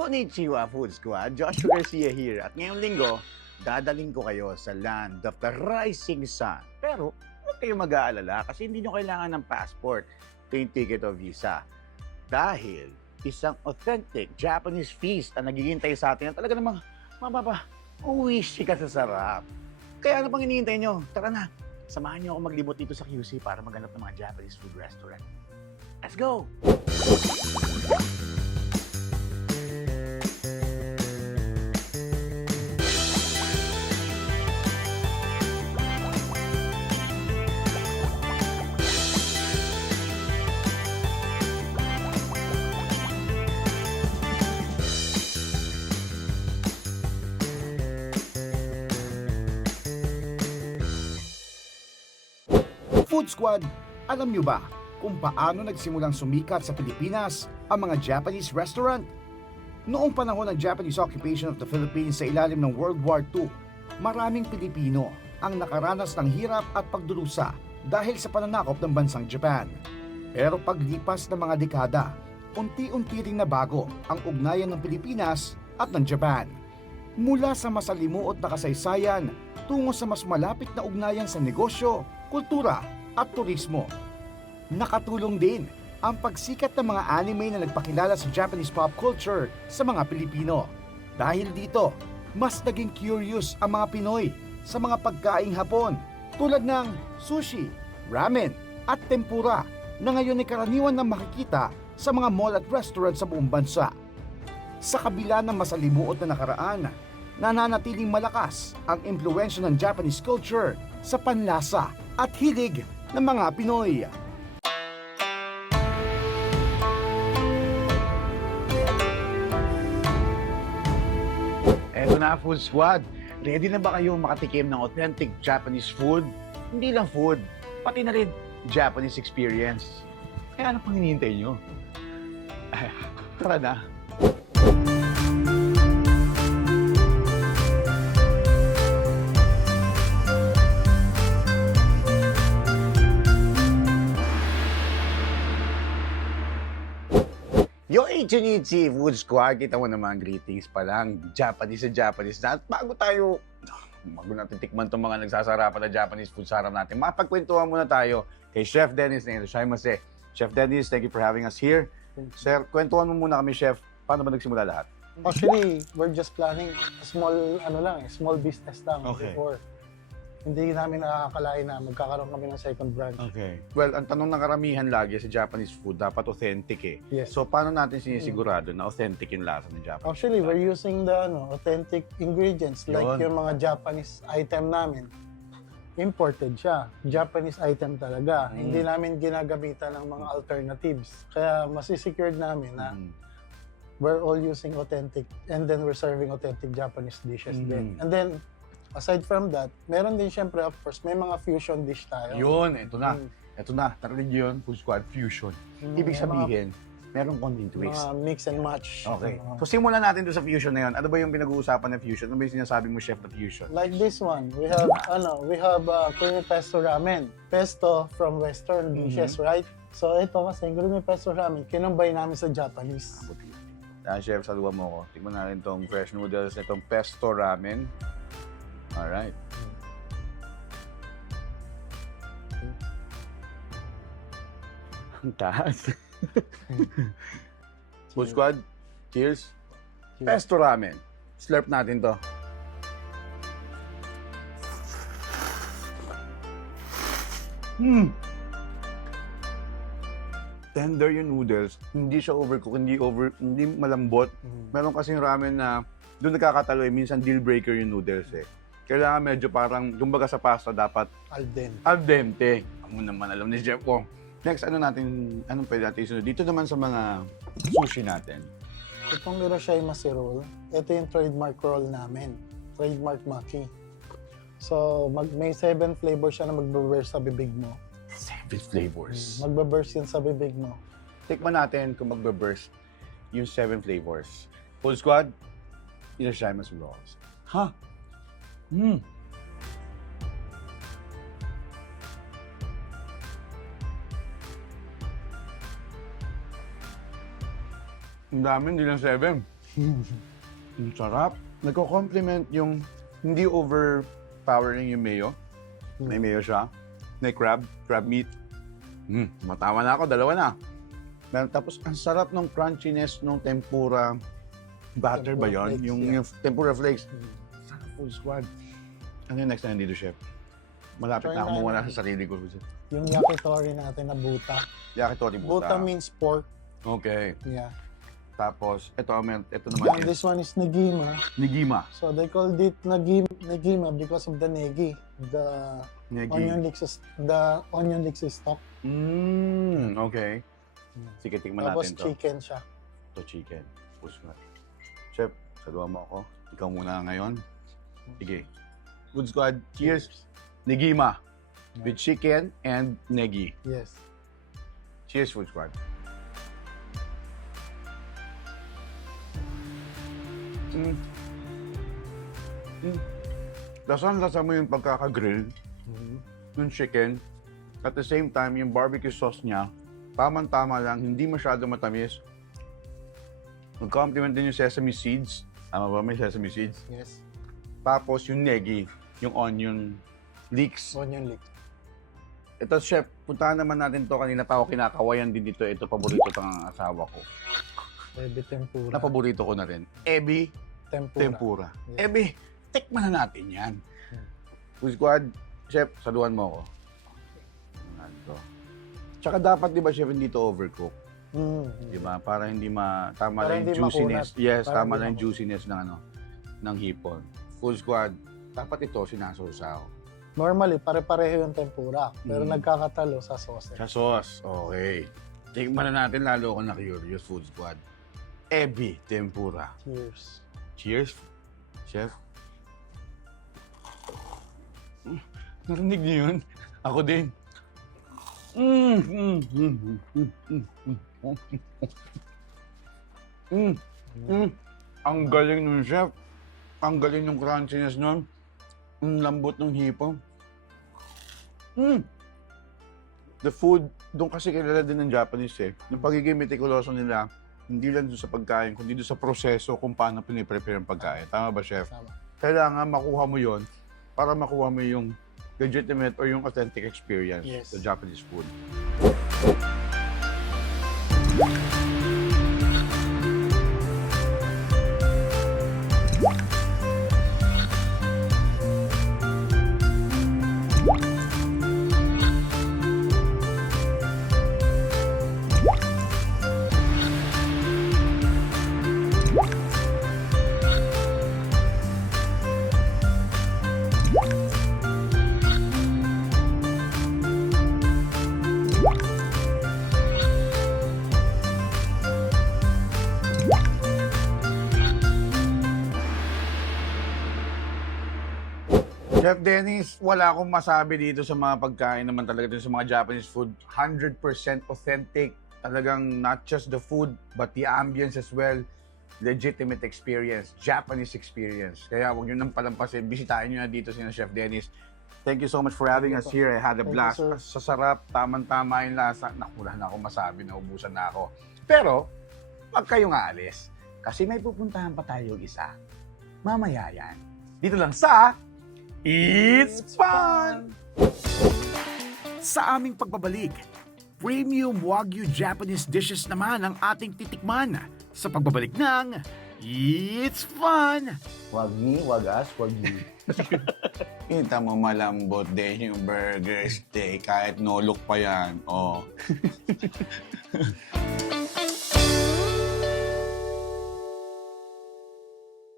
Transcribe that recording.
Konnichiwa Food Squad, Joshua Garcia here. At ngayong linggo, dadaling ko kayo sa land of the rising sun. Pero huwag kayong mag-aalala kasi hindi nyo kailangan ng passport, plane ticket o visa. Dahil isang authentic Japanese feast ang naghihintay sa atin na talaga namang uwishi ka sa sarap. Kaya ano pang hinihintay nyo? Tara na, samahan nyo ako maglibot dito sa QC para maghanap ng mga Japanese food restaurant. Let's go! Food Squad, alam nyo ba kung paano nagsimulang sumikat sa Pilipinas ang mga Japanese restaurant? Noong panahon ng Japanese occupation of the Philippines sa ilalim ng World War II, maraming Pilipino ang nakaranas ng hirap at pagdurusa dahil sa pananakop ng bansang Japan. Pero paglipas ng mga dekada, unti-unti ring nabago ang ugnayan ng Pilipinas at ng Japan. Mula sa masalimuot na kasaysayan tungo sa mas malapit na ugnayan sa negosyo, kultura at turismo. Nakatulong din ang pagsikat ng mga anime na nagpakilala sa Japanese pop culture sa mga Pilipino. Dahil dito, mas naging curious ang mga Pinoy sa mga pagkaing Hapon tulad ng sushi, ramen at tempura na ngayon ay karaniwan na makikita sa mga mall at restaurant sa buong bansa. Sa kabila ng masalimuot na nakaraan, nananatiling malakas ang impluwensya ng Japanese culture sa panlasa at hilig ng mga Pinoy. Eto na, Food Squad. Ready na ba kayong makatikim ng authentic Japanese food? Hindi lang food, pati na rin Japanese experience. Kaya ano pang hinihintay nyo? Tara na. Yo, Ichinichi Food Squad, kita mo naman, greetings pa lang. Japanese sa Japanese na. At bago natin tikman itong mga nagsasarapan na Japanese food sa harap natin, mapagkwentuhan muna tayo kay Chef Dennis na ito. Chef Dennis, thank you for having us here. Sir, kwentuhan mo muna kami, Chef. Paano ba nagsimula lahat? Actually, we're just planning a small business lang Okay. before. Hindi namin nakakalain na magkakaroon kami ng second branch. Okay. Well, ang tanong ng karamihan lagi sa Japanese food, dapat authentic eh. Yes. So, paano natin sinisigurado na authentic yung lasa ng Japanese? Actually, we're using the authentic ingredients like Yun. yung mga Japanese item namin. Imported siya. Japanese item talaga. Hindi namin ginagamitan ng mga alternatives. Kaya masisecured namin na we're all using authentic and then we're serving authentic Japanese dishes din. And then, aside from that, meron din syempre, of course, may mga fusion dish tayo. Yun, ito na. Ito na, narinig yun, Food Squad, fusion. Ibig may sabihin, meron konting twist. Mga mix and match. Okay. So, simulan natin doon sa fusion na yun. Ano ba yung pinag-uusapan na fusion? Ano ba yung sinasabi mo, Chef, na fusion? Like this one, we have creamy pesto ramen. Pesto from Western dishes, right? So ito kasi, creamy pesto ramen, kinumbay namin sa Japanese. Chef, saluhan mo ako. Tingnan natin itong fresh noodles, itong pesto ramen. Alright. Ang taas. Food Squad, cheers. Pesto ramen. Slurp natin to. Tender yung noodles. Hindi siya overcook, hindi malambot. Meron kasing ramen na doon nagkakatalo eh. Minsan deal breaker yung noodles eh. Kailangan medyo parang, kumbaga sa pasta, dapat Al dente. al dente. Amo naman alam ni Chef ko. Next, anong pwede natin isunod? Dito naman sa mga sushi natin. Itong Hiroshimasu roll, ito yung trademark roll namin. Trademark maki. So, may 7 flavors siya na magbe-burst sa bibig mo. 7 flavors. Magbe-burst yan sa bibig mo. Tikman natin kung magbe-burst yung 7 flavors. Full Squad, Hiroshima's rolls. Ha? Ang dami, hindi lang 7. Ang sarap. Nagko-compliment yung hindi overpowering yung mayo. May mayo siya. May crab meat. Matawa na ako, dalawa na. Tapos ang sarap ng crunchiness ng tempura batter ba Tempura yon? flakes, Yung tempura flakes. Sarap, Food Squad. Ano yung next na nandito, chef? Malapit Try na ako na mawala natin. sa sarili ko. Yung yakitori natin na buta. Yakitori Buta means pork. Okay. Yeah. Tapos, ito And naman is this one is nigima. nigima. So they called it nigima because of the negi, the onion leeks stock. Okay. Sige, tikman Tapos natin to. chicken siya. Ito chicken. Food Squad. Chef, saluhan mo ako. Ikaw muna ngayon. Sige. Food Squad, cheers. Nigima. With chicken and negi. Yes. Cheers, Food Squad. Lasa mo yung pagkakagrill ng chicken. At the same time, yung barbecue sauce niya, tamang-tama lang, hindi masyado matamis. Nag-compliment din yung sesame seeds. Tama ba? May sesame seeds. Yes. Tapos yung negi, yung onion leeks. Onion leek. Ito, chef, puntahan naman natin to. Kanina pa ako kinakawayan din dito. Ito, paborito ito ng asawa ko. Ebi tempura. Na paborito ko na rin. Ebi tempura. Yeah. Ebi, tikman na natin yan. Food Squad, chef, saluhan mo ako. Ito. Tsaka dapat, di ba, chef, hindi to overcook. Di ba? Para hindi tama Para lang hindi yung juiciness. makunat. Yes, Para tama hindi lang yung makunat. juiciness ng hipon. Food Squad, dapat ito sinasawsaw. Normally, pare-pareho yung tempura. Pero nagkakatalo sa sauce. Sa sauce, okay. Tikman na natin, lalo ako na-curious, Food Squad. Ebi tempura. Cheers. Cheers, chef. Narinig niyo yun? Ako din. Ang galing nun, chef. Ang galing ng crunchiness nun. Ang lambot ng hipon. The food, doon kasi kilala din ng Japanese eh. Yung pagiging meticuloso nila, hindi lang doon sa pagkain, kundi doon sa proseso kung paano piniprepare ang pagkain. Tama ba, chef? Tama. Kailangan makuha mo yon para makuha mo yung legitimate or yung authentic experience Yes. sa Japanese food. Chef Dennis, wala akong masabi dito sa mga pagkain naman talaga dito sa mga Japanese food. 100% authentic. Talagang not just the food, but the ambience as well. Legitimate experience. Japanese experience. Kaya huwag nyo nang palampasin. Bisitahin nyo na dito si Chef Dennis. Thank you so much for having us here. I had a Thank you, blast. sir. Sa sarap, tamang-tama yung lasa. Naku, wala na akong masabi. Naubusan na ako. Pero, wag kayong aalis. Kasi may pupuntahan pa tayong isa. Mamaya yan. Dito lang sa It's Fun! Sa aming pagbabalik, premium Wagyu Japanese dishes naman ang ating titikman sa pagbabalik ng It's Fun! Wag me, wagas, wag you. Kita mo malambot din yung burger steak kahit no look pa yan. Oh.